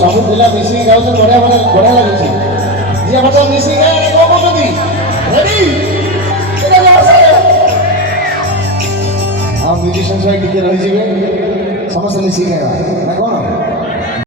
ସବୁ ପିଲା ମିଶିକି ଗାଉଛନ୍ତି, ବଢିଆ ଲାଗୁଛି। ଯିଏ ବର୍ତ୍ତମାନ ମିଶିକି ଗାଏ କଣ କରୁଛନ୍ତି? ରେଡି? ଆଉ ମ୍ୟୁଜିସିଆନ ସହ ଟିକେ ରହିଯିବେ, ସମସ୍ତେ ମିଶିକି ଗାଇବା ନା କଣ?